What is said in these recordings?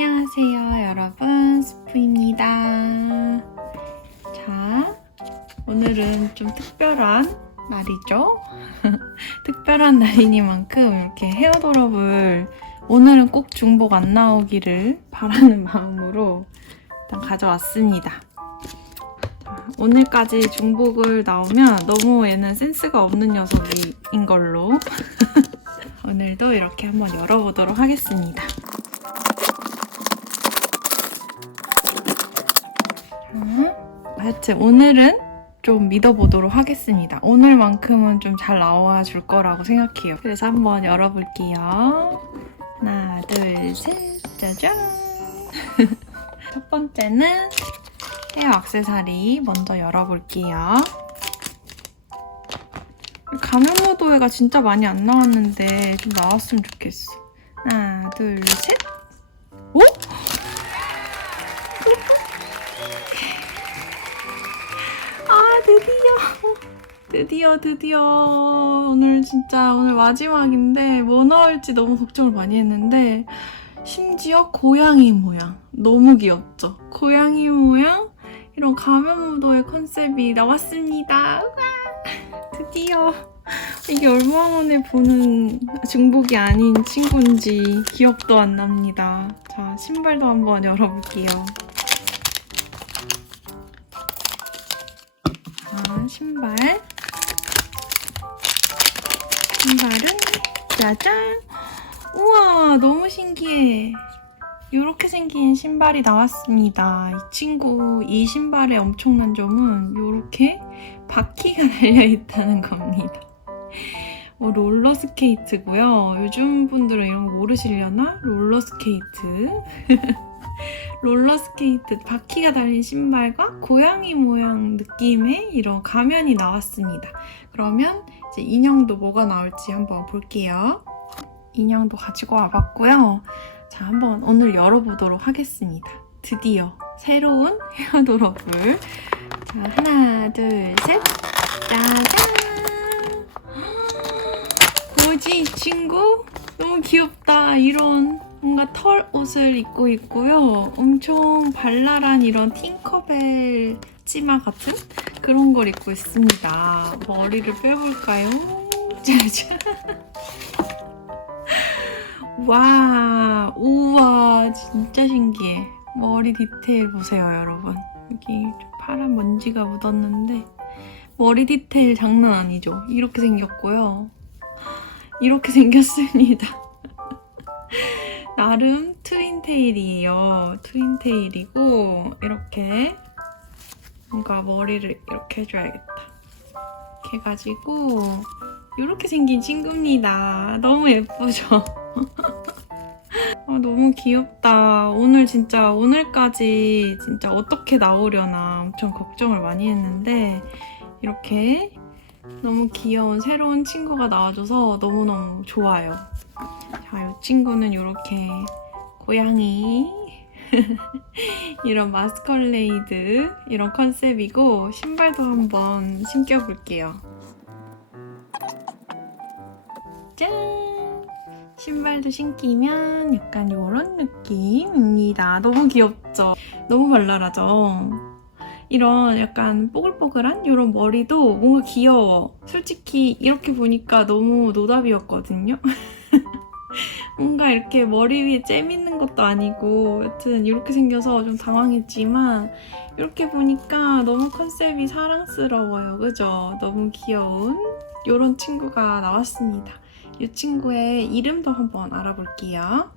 안녕하세요 여러분, 스프입니다. 자, 오늘은 좀 특별한 날이죠. 특별한 날이니만큼 이렇게 헤어드롭을 오늘은 꼭 중복 안 나오기를 바라는 마음으로 일단 가져왔습니다. 자, 오늘까지 중복을 나오면 너무 얘는 센스가 없는 녀석인 걸로 오늘도 이렇게 한번 열어보도록 하겠습니다. 하여튼 오늘은 좀 믿어보도록 하겠습니다. 오늘만큼은 좀 잘 나와줄 거라고 생각해요. 그래서 한번 열어볼게요. 하나, 둘, 셋, 짜잔! 첫 번째는 헤어 액세서리 먼저 열어볼게요. 가면무도회가 진짜 많이 안 나왔는데 좀 나왔으면 좋겠어. 하나, 둘, 셋! 오? 드디어 오늘 마지막인데 뭐 나올지 너무 걱정을 많이 했는데 심지어 고양이 모양 너무 귀엽죠? 고양이 모양 이런 가면무도의 컨셉이 나왔습니다. 드디어 이게 얼마 만에 보는 중복이 아닌 친구인지 기억도 안 납니다. 자, 신발도 한번 열어볼게요. 신발은 짜잔! 우와, 너무 신기해. 이렇게 생긴 신발이 나왔습니다. 이 신발의 엄청난 점은 이렇게 바퀴가 달려있다는 겁니다. 롤러스케이트고요. 요즘 분들은 이런 거 모르시려나? 롤러스케이트 바퀴가 달린 신발과 고양이 모양 느낌의 이런 가면이 나왔습니다. 그러면 이제 인형도 뭐가 나올지 한번 볼게요. 인형도 가지고 와봤고요. 자, 한번 오늘 열어보도록 하겠습니다. 드디어 새로운 헤어드롭을. 자, 하나, 둘, 셋. 짜잔! 뭐지, 이 친구? 너무 귀엽다. 이런 뭔가 털 옷을 입고 있고요. 엄청 발랄한 이런 팅커벨 치마 같은 그런 걸 입고 있습니다. 머리를 빼볼까요? 짜잔! 와, 우와, 진짜 신기해. 머리 디테일 보세요, 여러분. 여기 좀 파란 먼지가 묻었는데 머리 디테일 장난 아니죠? 이렇게 생겼고요. 이렇게 생겼습니다. 나름 트윈테일이에요. 트윈테일이고 이렇게 뭔가 머리를 이렇게 해줘야겠다. 이렇게 해가지고 이렇게 생긴 친구입니다. 너무 예쁘죠? 너무 귀엽다. 오늘까지 진짜 어떻게 나오려나 엄청 걱정을 많이 했는데 이렇게 너무 귀여운 새로운 친구가 나와줘서 너무너무 좋아요. 자, 이 친구는 이렇게 고양이 이런 마스컬레이드 이런 컨셉이고 신발도 한번 신겨볼게요. 짠! 신발도 신기면 약간 이런 느낌입니다. 너무 귀엽죠? 너무 발랄하죠? 이런 약간 뽀글뽀글한 이런 머리도 뭔가 귀여워. 솔직히 이렇게 보니까 너무 노답이었거든요. 뭔가 이렇게 머리 위에 잼 있는 것도 아니고 여튼 이렇게 생겨서 좀 당황했지만 이렇게 보니까 너무 컨셉이 사랑스러워요. 그죠? 너무 귀여운 이런 친구가 나왔습니다. 이 친구의 이름도 한번 알아볼게요.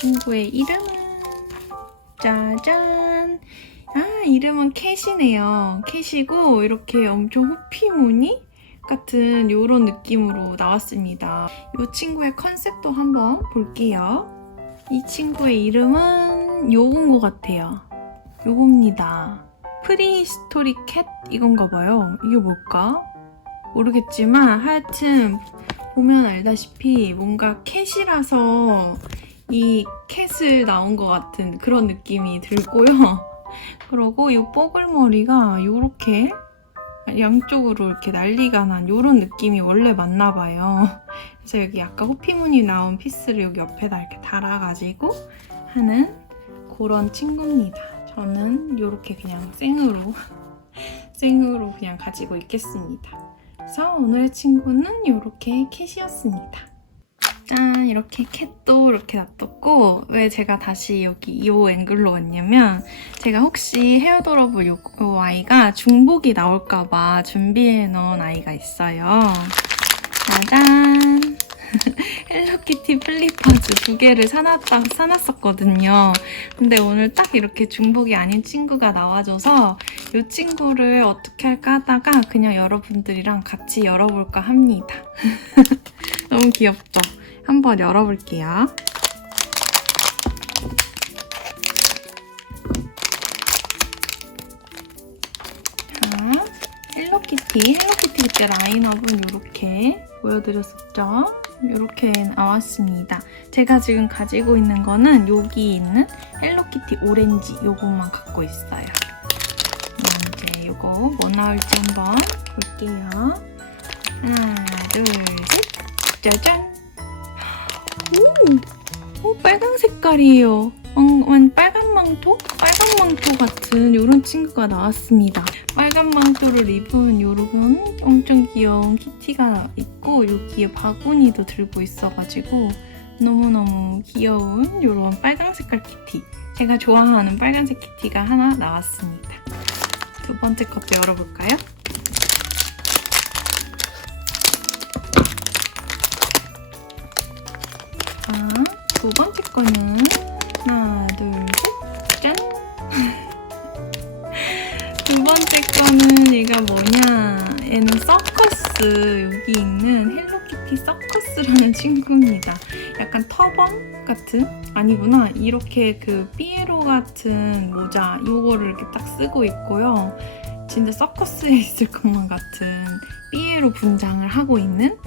친구의 이름은 짜잔! 이름은 캣이네요. 캣이고 이렇게 엄청 호피 무늬 같은 이런 느낌으로 나왔습니다. 이 친구의 컨셉도 한번 볼게요. 이 친구의 이름은 요건 것 같아요. 요겁니다. 프리히스토리 캣 이건가 봐요. 이게 뭘까? 모르겠지만 하여튼 보면 알다시피 뭔가 캣이라서 이 캣을 나온 것 같은 그런 느낌이 들고요. 그리고 이 뽀글머리가 이렇게 양쪽으로 이렇게 난리가 난 이런 느낌이 원래 맞나 봐요. 그래서 여기 약간 호피무늬 나온 피스를 여기 옆에다 이렇게 달아가지고 하는 그런 친구입니다. 저는 이렇게 그냥 생으로 그냥 가지고 있겠습니다. 그래서 오늘 친구는 이렇게 캣이었습니다. 짠! 이렇게 캣도 이렇게 놔뒀고, 왜 제가 다시 여기 이 앵글로 왔냐면, 제가 혹시 헤어드러블 요 아이가 중복이 나올까봐 준비해 놓은 아이가 있어요. 짜잔! 헬로키티 플리퍼즈 2개를 사놨었거든요. 근데 오늘 딱 이렇게 중복이 아닌 친구가 나와줘서 이 친구를 어떻게 할까 하다가 그냥 여러분들이랑 같이 열어볼까 합니다. 너무 귀엽죠? 한번 열어볼게요. 자, 헬로키티 그때 라인업은 이렇게 보여드렸었죠? 이렇게 나왔습니다. 제가 지금 가지고 있는 거는 여기 있는 헬로키티 오렌지 요것만 갖고 있어요. 이제 요거 뭐 나올지 한번 볼게요. 하나, 둘, 셋, 짜잔! 오, 빨강 색깔이에요. 빨간 망토 같은 이런 친구가 나왔습니다. 빨간 망토를 입은 이런 엄청 귀여운 키티가 있고 여기에 바구니도 들고 있어가지고 너무너무 귀여운 이런 빨강 색깔 키티. 제가 좋아하는 빨간색 키티가 하나 나왔습니다. 두 번째 것도 열어볼까요? 자, 두 번째 거는 하나, 둘, 셋, 짠! 두 번째 거는 얘가 뭐냐? 얘는 서커스, 여기 있는 헬로키티 서커스라는 친구입니다. 약간 터번 같은? 아니구나. 이렇게 그 삐에로 같은 모자, 요거를 이렇게 딱 쓰고 있고요. 진짜 서커스에 있을 것만 같은 삐에로 분장을 하고 있는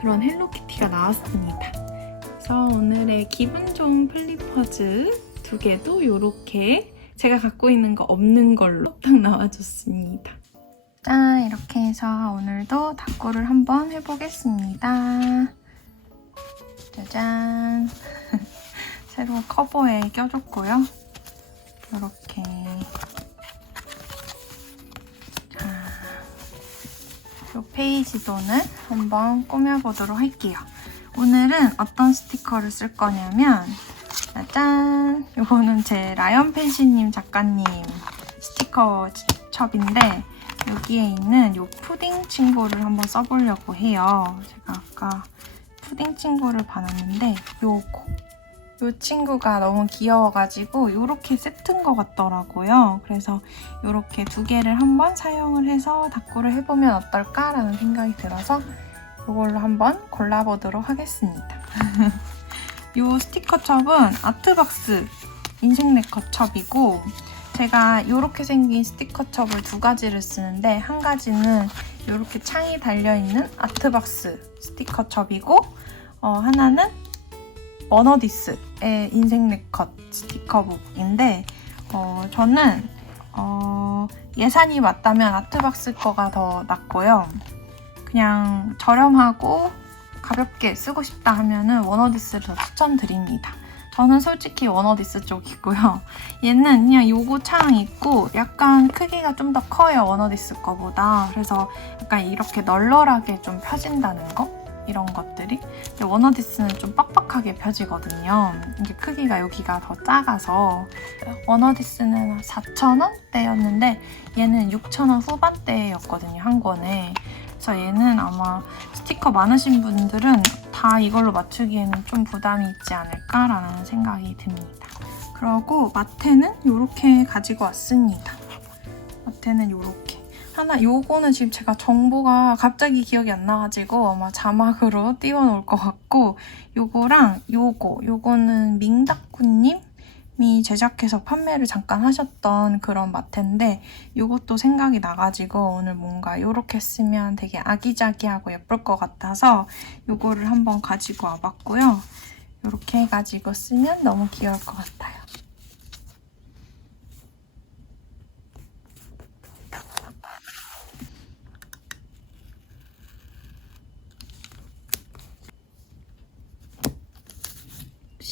그런 헬로키티가 나왔습니다. 그래서 오늘의 기분 좋은 플리퍼즈 2개도 이렇게 제가 갖고 있는 거 없는 걸로 딱 나와줬습니다. 짠! 이렇게 해서 오늘도 닦고를 한번 해보겠습니다. 짜잔! 새로 커버에 껴줬고요. 이렇게 자, 이 페이지도는 한번 꾸며보도록 할게요. 오늘은 어떤 스티커를 쓸 거냐면 짜잔! 이거는 제 라이언 펜시님 작가님 스티커 첩인데 여기에 있는 이 푸딩 친구를 한번 써보려고 해요. 제가 아까 푸딩 친구를 받았는데 이 친구가 너무 귀여워가지고 이렇게 세트인 것 같더라고요. 그래서 이렇게 2개를 한번 사용을 해서 닦고를 해보면 어떨까라는 생각이 들어서 이걸로 한번 골라보도록 하겠습니다. 이 스티커 첩은 아트박스 인생 네컷 첩이고 제가 이렇게 생긴 스티커 첩을 2가지를 쓰는데 한 가지는 이렇게 창이 달려있는 아트박스 스티커 첩이고 하나는 워너디스의 인생 네컷 스티커북인데 저는 예산이 맞다면 아트박스 거가 더 낫고요. 그냥 저렴하고 가볍게 쓰고 싶다 하면은 워너디스를 더 추천드립니다. 저는 솔직히 워너디스 쪽이고요. 얘는 그냥 요거 창 있고 약간 크기가 좀 더 커요, 워너디스 거보다. 그래서 약간 이렇게 널널하게 좀 펴진다는 거? 이런 것들이. 근데 워너디스는 좀 빡빡하게 펴지거든요. 이게 크기가 여기가 더 작아서 워너디스는 4,000원대였는데 얘는 6,000원 후반대였거든요, 한 권에. 그래서 얘는 아마 스티커 많으신 분들은 다 이걸로 맞추기에는 좀 부담이 있지 않을까라는 생각이 듭니다. 그리고 마테는 이렇게 가지고 왔습니다. 마테는 이렇게. 요거는 지금 제가 정보가 갑자기 기억이 안 나가지고 아마 자막으로 띄워놓을 것 같고 요거랑 요거는 밍다꾸님이 제작해서 판매를 잠깐 하셨던 그런 마테인데 요것도 생각이 나가지고 오늘 뭔가 요렇게 쓰면 되게 아기자기하고 예쁠 것 같아서 요거를 한번 가지고 와봤고요. 요렇게 해가지고 쓰면 너무 귀여울 것 같아요.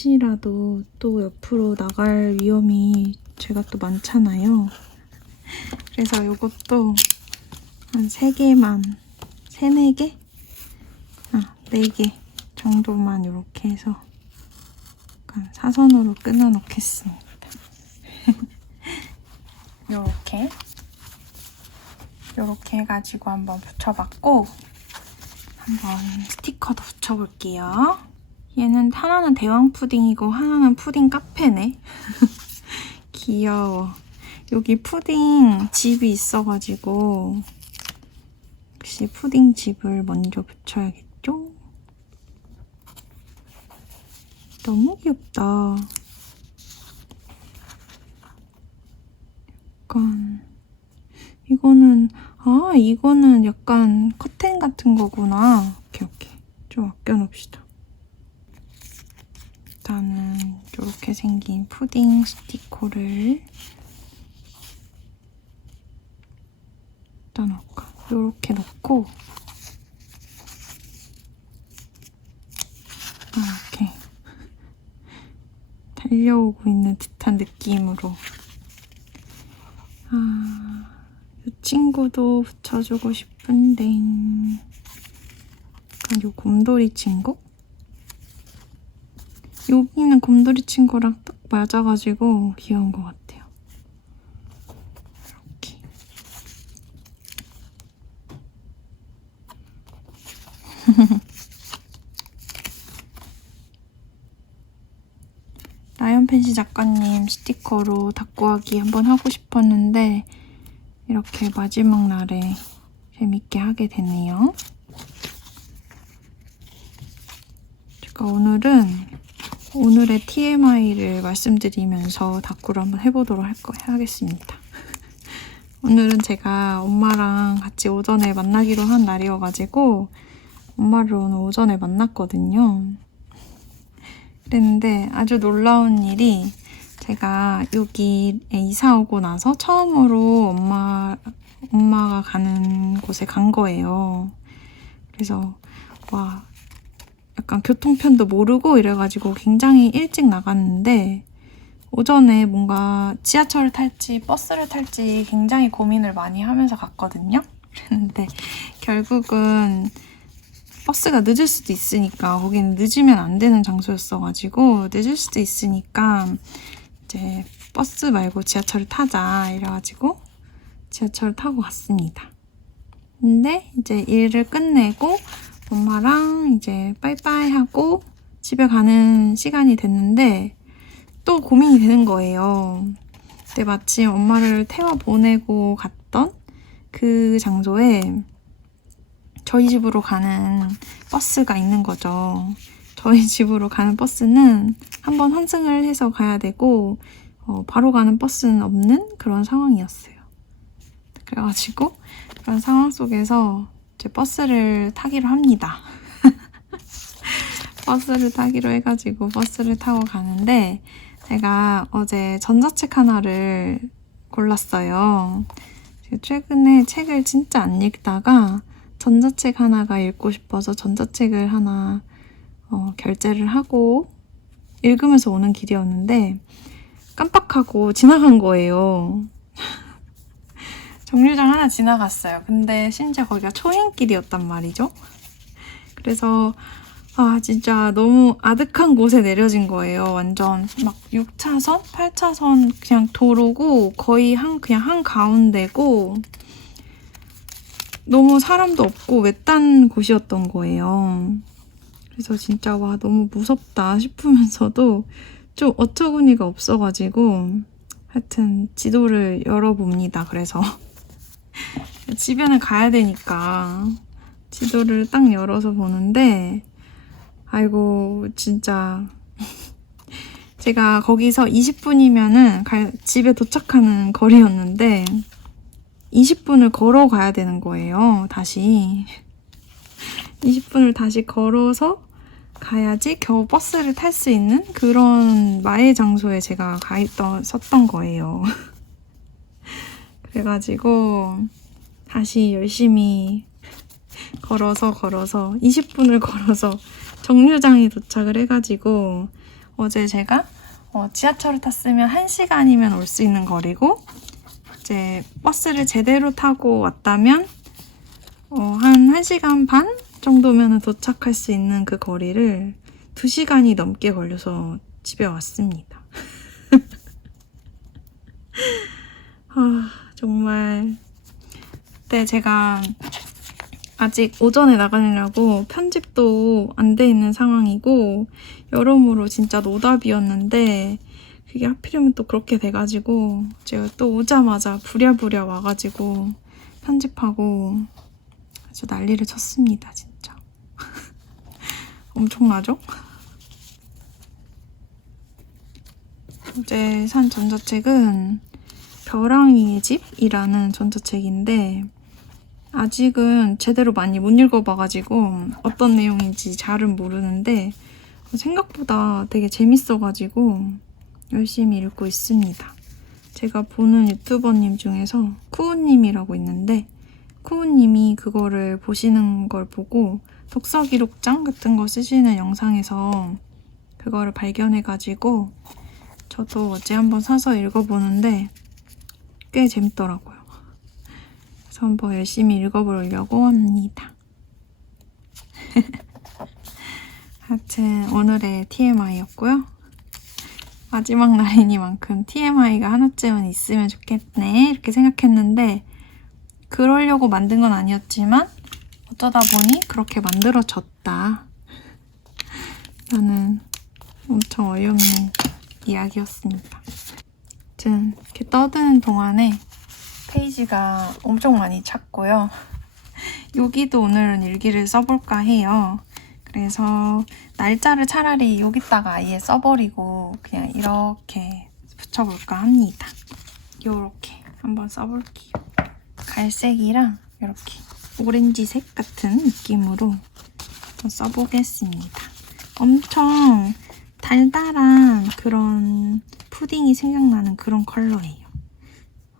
혹시라도 또 옆으로 나갈 위험이 제가 또 많잖아요. 그래서 이것도 한 3개만, 3, 4개? 4개 정도만 이렇게 해서 약간 사선으로 끊어 놓겠습니다. 요렇게 해가지고 한번 붙여봤고, 한번 스티커도 붙여볼게요. 얘는 하나는 대왕 푸딩이고 하나는 푸딩 카페네. 귀여워. 여기 푸딩 집이 있어가지고 역시 푸딩 집을 먼저 붙여야겠죠? 너무 귀엽다. 약간 이거는 약간 커튼 같은 거구나. 오케이. 좀 아껴놓읍시다. 일단은 이렇게 생긴 푸딩 스티커를 일단 넣을까? 이렇게 넣고 이렇게 달려오고 있는 듯한 느낌으로 이 친구도 붙여주고 싶은데 약간 요 곰돌이 친구? 여기는 곰돌이 친구랑 딱 맞아가지고 귀여운 것 같아요. 이렇게. 라이언펜시 작가님 스티커로 닦고하기 한번 하고 싶었는데 이렇게 마지막 날에 재밌게 하게 되네요. 제가 오늘의 TMI를 말씀드리면서 닦고를 한번 해보도록 하겠습니다. 오늘은 제가 엄마랑 같이 오전에 만나기로 한 날이어가지고 엄마를 오늘 오전에 만났거든요. 그랬는데 아주 놀라운 일이 제가 여기에 이사 오고 나서 처음으로 엄마가 가는 곳에 간 거예요. 그래서 약간 교통편도 모르고 이래가지고 굉장히 일찍 나갔는데 오전에 뭔가 지하철을 탈지 버스를 탈지 굉장히 고민을 많이 하면서 갔거든요. 그런데 결국은 버스가 늦을 수도 있으니까 거기는 늦으면 안 되는 장소였어가지고 늦을 수도 있으니까 이제 버스 말고 지하철을 타자 이래가지고 지하철을 타고 갔습니다. 근데 이제 일을 끝내고 엄마랑 이제 빠이빠이 하고 집에 가는 시간이 됐는데 또 고민이 되는 거예요. 근데 마침 엄마를 태워 보내고 갔던 그 장소에 저희 집으로 가는 버스가 있는 거죠. 저희 집으로 가는 버스는 한번 환승을 해서 가야 되고 바로 가는 버스는 없는 그런 상황이었어요. 그래가지고 그런 상황 속에서 이제 버스를 타기로 합니다. 버스를 타기로 해가지고 버스를 타고 가는데 제가 어제 전자책 하나를 골랐어요. 제가 최근에 책을 진짜 안 읽다가 전자책 하나가 읽고 싶어서 전자책을 하나 결제를 하고 읽으면서 오는 길이었는데 깜빡하고 지나간 거예요. 정류장 하나 지나갔어요. 근데 심지어 거기가 초행길이었단 말이죠. 그래서 진짜 너무 아득한 곳에 내려진 거예요. 완전 막 6차선, 8차선 그냥 도로고 거의 그냥 한가운데고 너무 사람도 없고 외딴 곳이었던 거예요. 그래서 진짜 너무 무섭다 싶으면서도 좀 어처구니가 없어가지고 하여튼 지도를 열어봅니다. 그래서 집에는 가야 되니까 지도를 딱 열어서 보는데 아이고 진짜 제가 거기서 20분이면은 집에 도착하는 거리였는데 20분을 걸어가야 되는 거예요. 다시 20분을 다시 걸어서 가야지 겨우 버스를 탈 수 있는 그런 마의 장소에 제가 섰던 거예요. 그래가지고 다시 열심히 걸어서 20분을 걸어서 정류장에 도착을 해가지고 어제 제가 지하철을 탔으면 1시간이면 올 수 있는 거리고 이제 버스를 제대로 타고 왔다면 한 1시간 반 정도면 도착할 수 있는 그 거리를 2시간이 넘게 걸려서 집에 왔습니다. 정말 그때 제가 아직 오전에 나가려고 편집도 안 돼 있는 상황이고 여러모로 진짜 노답이었는데 그게 하필이면 또 그렇게 돼가지고 제가 또 오자마자 부랴부랴 와가지고 편집하고 아주 난리를 쳤습니다, 진짜. 엄청나죠? 어제 산 전자책은 벼랑이의 집이라는 전자책인데 아직은 제대로 많이 못 읽어봐가지고 어떤 내용인지 잘은 모르는데 생각보다 되게 재밌어가지고 열심히 읽고 있습니다. 제가 보는 유튜버님 중에서 쿠우님이라고 있는데 쿠우님이 그거를 보시는 걸 보고 독서 기록장 같은 거 쓰시는 영상에서 그거를 발견해가지고 저도 어제 한번 사서 읽어보는데 꽤 재밌더라고요. 그래서 한번 열심히 읽어보려고 합니다. 하여튼 오늘의 TMI였고요. 마지막 날이니만큼 TMI가 하나쯤은 있으면 좋겠네 이렇게 생각했는데 그러려고 만든 건 아니었지만 어쩌다 보니 그렇게 만들어졌다. 라는 엄청 어이없는 이야기였습니다. 아무튼 이렇게 떠드는 동안에 페이지가 엄청 많이 찼고요. 여기도 오늘은 일기를 써볼까 해요. 그래서 날짜를 차라리 여기다가 아예 써버리고 그냥 이렇게 붙여볼까 합니다. 이렇게 한번 써볼게요. 갈색이랑 이렇게 오렌지색 같은 느낌으로 한번 써보겠습니다. 엄청 달달한 그런 푸딩이 생각나는 그런 컬러예요.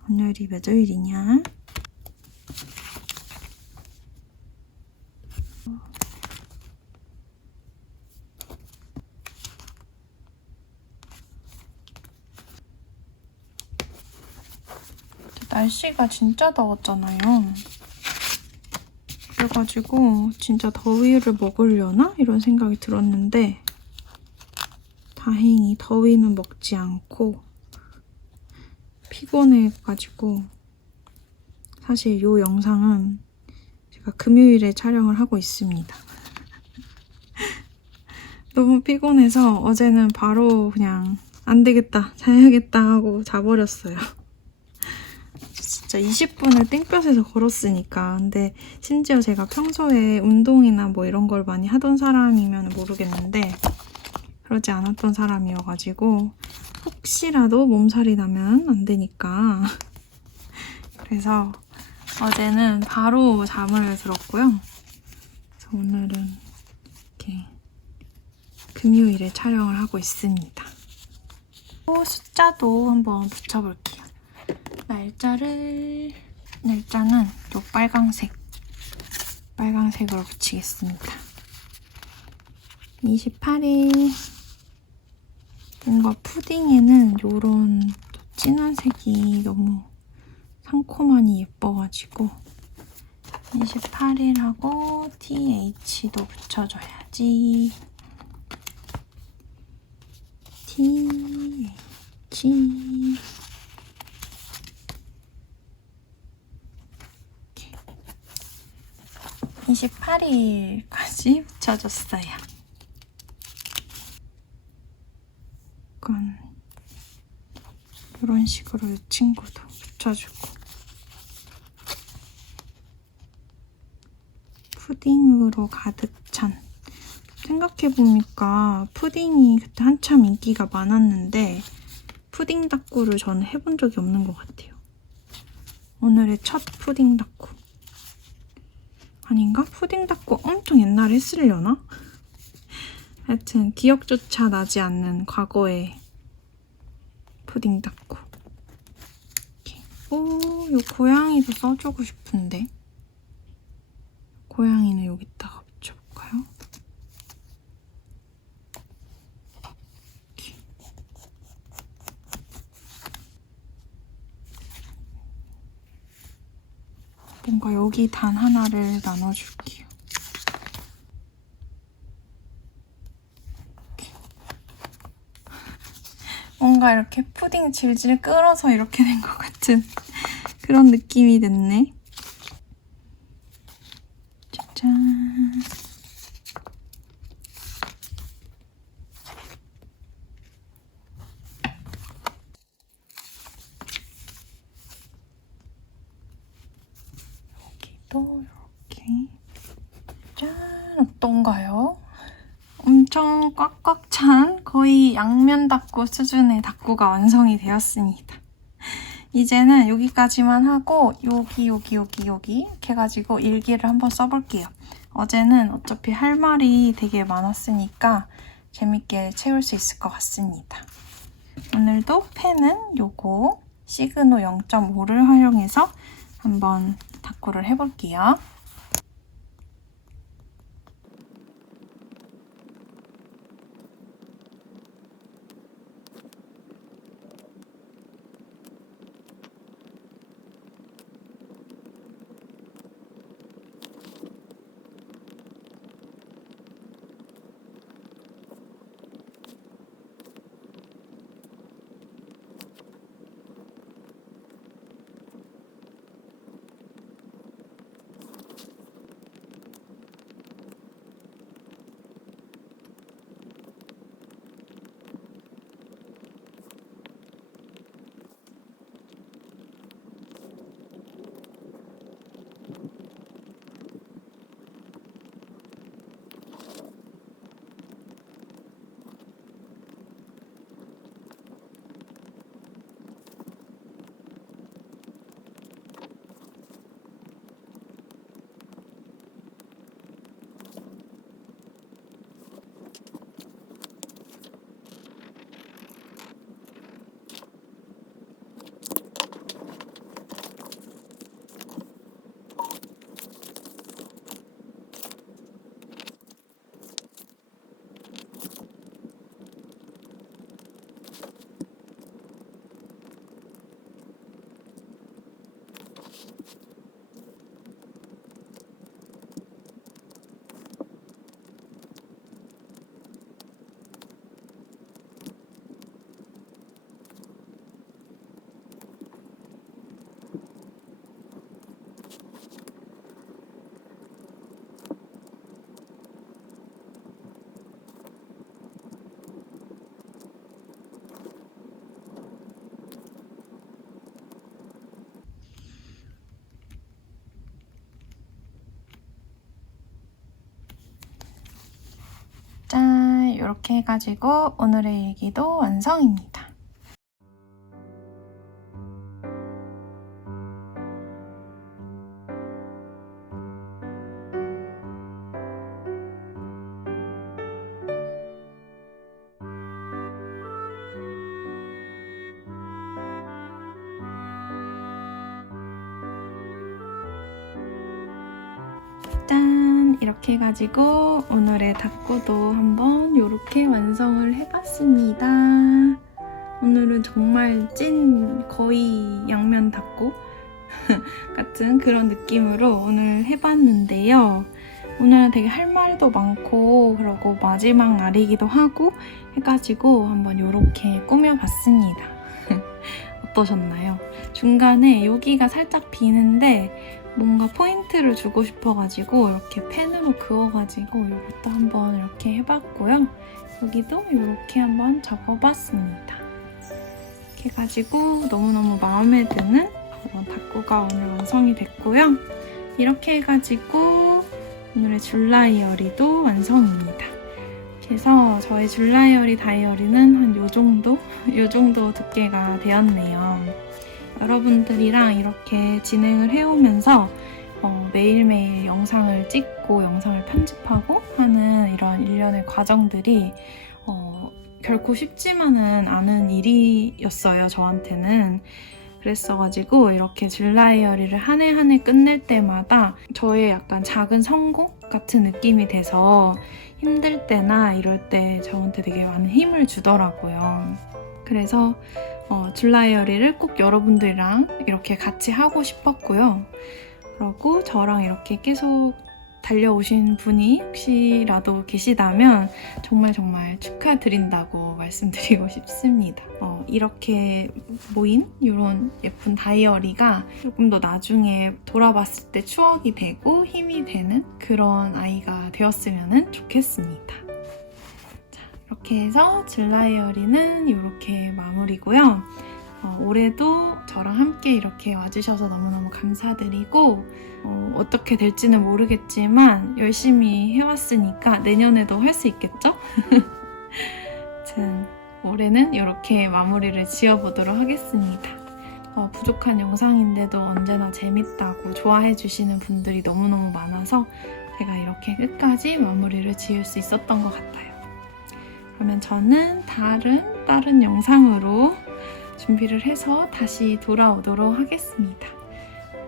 오늘이 몇 월이냐? 날씨가 진짜 더웠잖아요. 그래가지고 진짜 더위를 먹으려나? 이런 생각이 들었는데 다행히 더위는 먹지 않고 피곤해가지고 사실 이 영상은 제가 금요일에 촬영을 하고 있습니다. 너무 피곤해서 어제는 바로 그냥 안 되겠다, 자야겠다 하고 자버렸어요. 진짜 20분을 땡볕에서 걸었으니까. 근데 심지어 제가 평소에 운동이나 뭐 이런 걸 많이 하던 사람이면 모르겠는데 그러지 않았던 사람이어가지고 혹시라도 몸살이 나면 안 되니까 그래서 어제는 바로 잠을 들었고요. 그래서 오늘은 이렇게 금요일에 촬영을 하고 있습니다. 또 숫자도 한번 붙여볼게요. 날짜는 요 빨강색으로 붙이겠습니다. 28일. 뭔가 푸딩에는 요런 진한 색이 너무 상콤하니 예뻐가지고 28일하고 TH도 붙여줘야지. TH 28일까지 붙여줬어요. 약간 이런 식으로 이 친구도 붙여주고 푸딩으로 가득 찬. 생각해보니까 푸딩이 그때 한참 인기가 많았는데 푸딩 닭구를 저는 해본 적이 없는 것 같아요. 오늘의 첫 푸딩 닭구. 아닌가? 푸딩 닭구 엄청 옛날에 했으려나? 하여튼 기억조차 나지 않는 과거의 푸딩 닭구. 오, 요 고양이도 써주고 싶은데. 고양이는 여기다가 붙여볼까요? 뭔가 여기 단 하나를 나눠줄게요. 뭔가 이렇게 푸딩 질질 끓어서 이렇게 된 것 같은 그런 느낌이 됐네. 짜잔. 여기도 이렇게. 짠! 어떤가요? 엄청 꽉꽉 찬 거의 양면 닭구 수준의 닭구가 완성이 되었습니다. 이제는 여기까지만 하고 여기 이렇게 해가지고 일기를 한번 써볼게요. 어제는 어차피 할 말이 되게 많았으니까 재밌게 채울 수 있을 것 같습니다. 오늘도 펜은 요거 시그노 0.5를 활용해서 한번 닭구를 해볼게요. 짠! 이렇게 해가지고 오늘의 일기도 완성입니다. 짠! 이렇게 해가지고 오늘의 닭구도 한번 이렇게 완성을 해봤습니다. 오늘은 정말 찐 거의 양면 닭구 같은 그런 느낌으로 오늘 해봤는데요. 오늘 되게 할 말도 많고 그리고 마지막 날이기도 하고 해가지고 한번 이렇게 꾸며봤습니다. 어떠셨나요? 중간에 여기가 살짝 비는데 뭔가 포인트를 주고 싶어가지고 이렇게 펜으로 그어가지고 이것도 한번 이렇게 해봤고요. 여기도 이렇게 한번 적어봤습니다. 이렇게 해가지고 너무너무 마음에 드는 그런 닭구가 오늘 완성이 됐고요. 이렇게 해가지고 오늘의 줄다이어리도 완성입니다. 그래서 저의 줄다이어리 다이어리는 한 요정도 두께가 되었네요. 여러분들이랑 이렇게 진행을 해오면서 매일매일 영상을 찍고 영상을 편집하고 하는 이런 일련의 과정들이 결코 쉽지만은 않은 일이었어요, 저한테는. 그랬어가지고 이렇게 줄다이어리를 한 해 한 해 끝낼 때마다 저의 약간 작은 성공 같은 느낌이 돼서 힘들 때나 이럴 때 저한테 되게 많은 힘을 주더라고요. 그래서 줄다이어리를 꼭 여러분들이랑 이렇게 같이 하고 싶었고요. 그러고 저랑 이렇게 계속 달려오신 분이 혹시라도 계시다면 정말 축하드린다고 말씀드리고 싶습니다. 이렇게 모인 이런 예쁜 다이어리가 조금 더 나중에 돌아봤을 때 추억이 되고 힘이 되는 그런 아이가 되었으면 좋겠습니다. 자, 이렇게 해서 질다이어리는 이렇게 마무리고요. 올해도 저랑 함께 이렇게 와주셔서 너무너무 감사드리고 어떻게 될지는 모르겠지만 열심히 해왔으니까 내년에도 할 수 있겠죠? 자, 올해는 이렇게 마무리를 지어보도록 하겠습니다. 부족한 영상인데도 언제나 재밌다고 좋아해 주시는 분들이 너무너무 많아서 제가 이렇게 끝까지 마무리를 지을 수 있었던 것 같아요. 그러면 저는 다른 영상으로 준비를 해서 다시 돌아오도록 하겠습니다.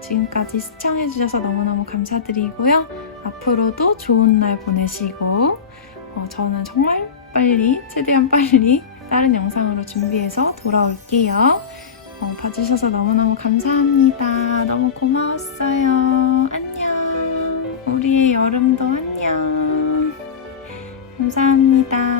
지금까지 시청해주셔서 너무너무 감사드리고요. 앞으로도 좋은 날 보내시고 저는 정말 최대한 빨리 다른 영상으로 준비해서 돌아올게요. 봐주셔서 너무너무 감사합니다. 너무 고마웠어요. 안녕. 우리의 여름도 안녕. 감사합니다.